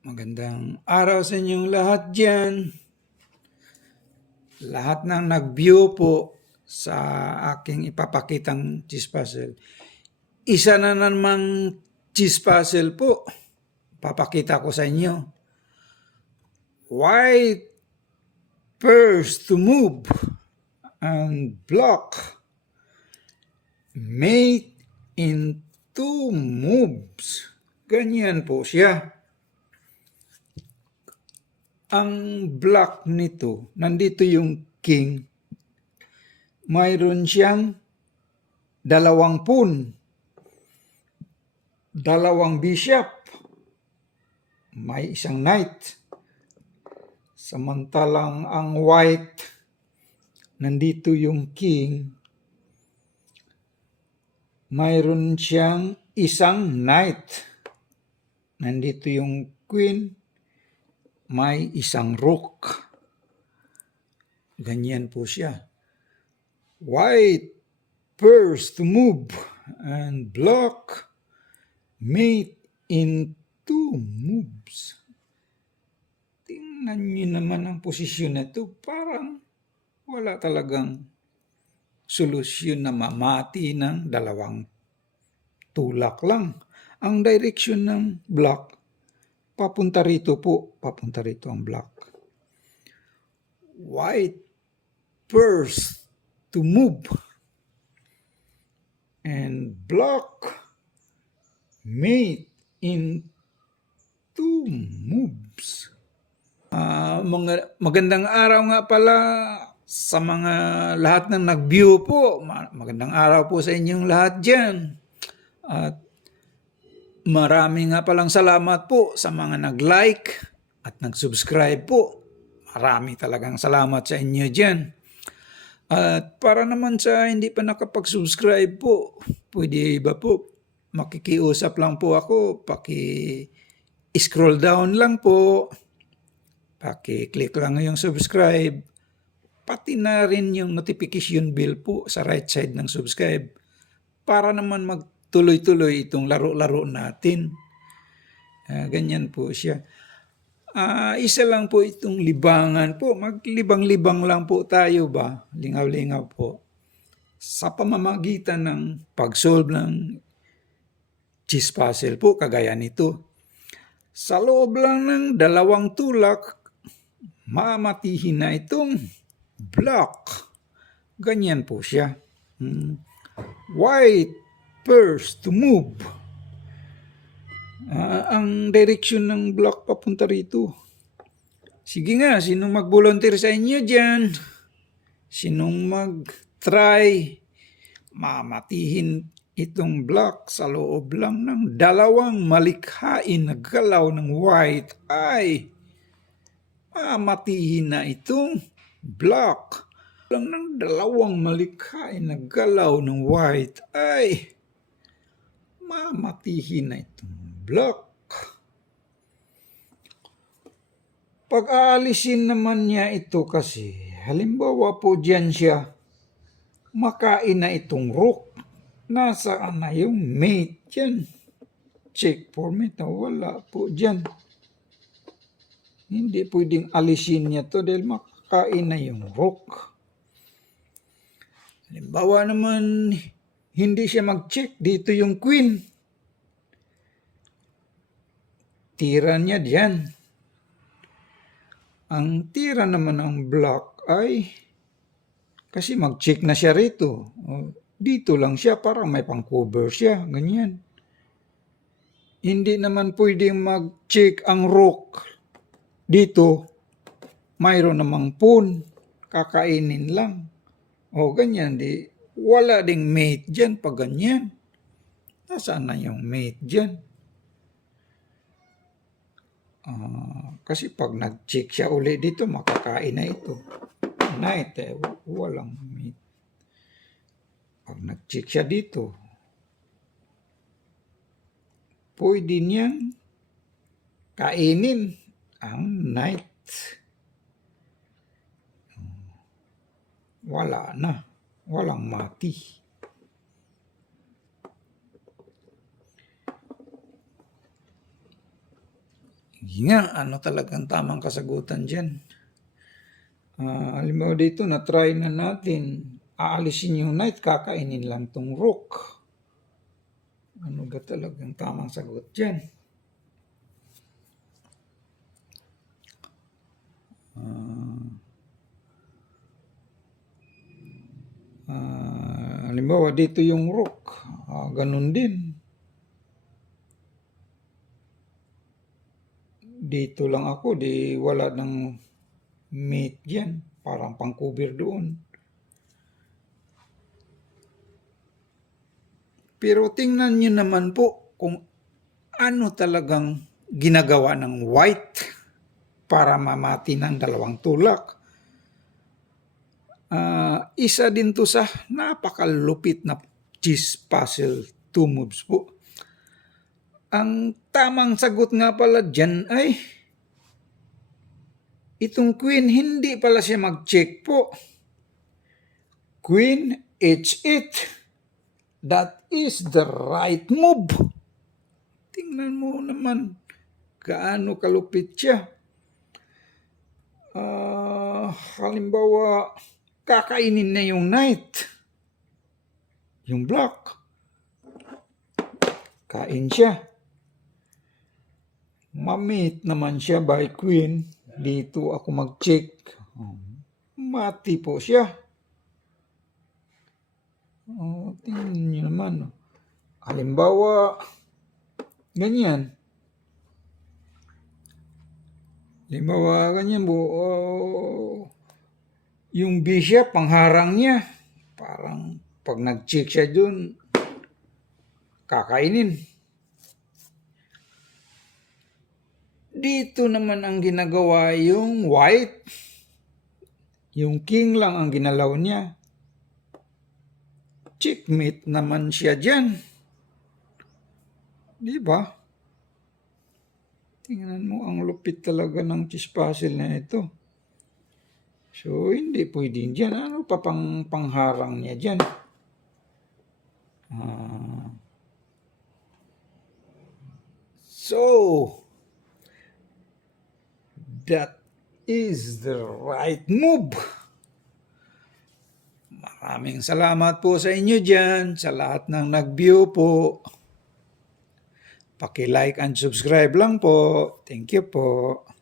Magandang araw sa inyong lahat dyan. Lahat ng nag-view po sa aking ipapakitang cheese puzzle. Isa na namang cheese puzzle po. Papakita ko sa inyo. White pears to move and block made in two moves. Ganyan po siya ang block nito, nandito yung king, mayroon siyang dalawang pun, dalawang bishop, may isang knight. Samantalang ang white, nandito yung king, mayroon siyang isang knight. Nandito yung queen, may isang rook. Ganyan po siya. White pears to move and block mate in two moves. Tingnan niyo naman ang posisyon na ito. Parang wala talagang solusyon na mamati ng dalawang tulak lang. Ang direction ng block papunta rito po, papunta rito ang black. White first to move and block made in two moves. Ah, mga magandang araw nga pala sa mga lahat ng nag-view po. Ma- Magandang araw po sa inyong lahat dyan. At Marami nga palang salamat po sa mga nag-like at nag-subscribe po. Marami talagang salamat sa inyo dyan. At para naman sa hindi pa nakapag-subscribe po, pwede ba po? Makikiusap lang po ako, paki-scroll down lang po, paki-click lang yung subscribe, pati na rin yung notification bell po sa right side ng subscribe. Para naman mag tuloy-tuloy itong laro-laro natin. Ah, ganyan po siya. Ah, isa lang po itong libangan po. Maglibang-libang lang po tayo ba? Lingaw-lingaw po. Sa pamamagitan ng pag-solve ng cheese puzzle po, kagaya nito. Sa loob lang ng dalawang tulak, mamatihin na itong block. Ganyan po siya. Hmm. White first to move. Ah, ang direction ng block papunta rito. Sige nga, sinong mag-volunteer sa inyo dyan? Sinong mag-try? Mamatihin itong block sa loob lang ng dalawang malikhain na galaw ng white ay mamatihin na itong block lang ng dalawang malikhain na galaw ng white ay mamatihin na itong block. Pag aalisin naman niya ito kasi, halimbawa po dyan siya, makain na itong rook. Nasaan na yung mate dyan? Check for mate. Wala po dyan. Hindi pwedeng alisin niya to dahil makakain na yung rook. Halimbawa naman, hindi siya mag-check. Dito yung queen. Tira niya diyan. Ang tira naman ng black ay kasi mag-check na siya rito. Dito lang siya para may pang-cover siya. Ganyan. Hindi naman pwedeng mag-check ang rook. Dito, mayroon namang pun. Kakainin lang. O ganyan, di wala ding mate dyan pag ganyan. Nasaan na yung mate dyan? Ah, kasi pag nag-check siya uli dito, makakain na ito. Night, eh, walang mate. Pag nag-check siya dito, pwede niyang kainin ang night. Wala na. Walang mati. Nga, ano talagang tamang kasagutan dyan? Ah, halimbawa dito, na-try na natin. Aalisin yung night, kakainin lang tong rook. Ano ga talagang tamang sagot dyan? Ah, halimbawa dito yung rook. Ah, ganun din. Dito lang ako, di wala ng mate dyan. Parang pang-cover doon. Pero tingnan nyo naman po kung ano talagang ginagawa ng white para mamati ng dalawang tulak. Ah, isa din to sa napakalupit na chess puzzle two moves po. Ang tamang sagot nga pala dyan ay itong queen hindi pala siya mag-check po. Queen h8. That is the right move. Tingnan mo naman gaano kalupit siya. Ah, halimbawa, kakainin na yung knight. Yung black. Kain siya. Mamit naman siya by queen. Dito ako mag-check. Mati po siya. Oh, tingnan niyo naman. Halimbawa, ganyan. Halimbawa, ganyan po. Oh, yung bishop, pangharang niya. Parang pag nag-check siya dun, kakainin. Dito naman ang ginagawa yung white. Yung king lang ang ginalaw niya. Checkmate naman siya dyan. Di ba? Tingnan mo, ang lupit talaga ng puzzle na ito. So, hindi pwedeng dyan. Ano pa pang pangharang niya dyan? Ah. so, that is the right move. Maraming salamat po sa inyo dyan, sa lahat ng nag-view po. Paki-like and subscribe lang po. Thank you po.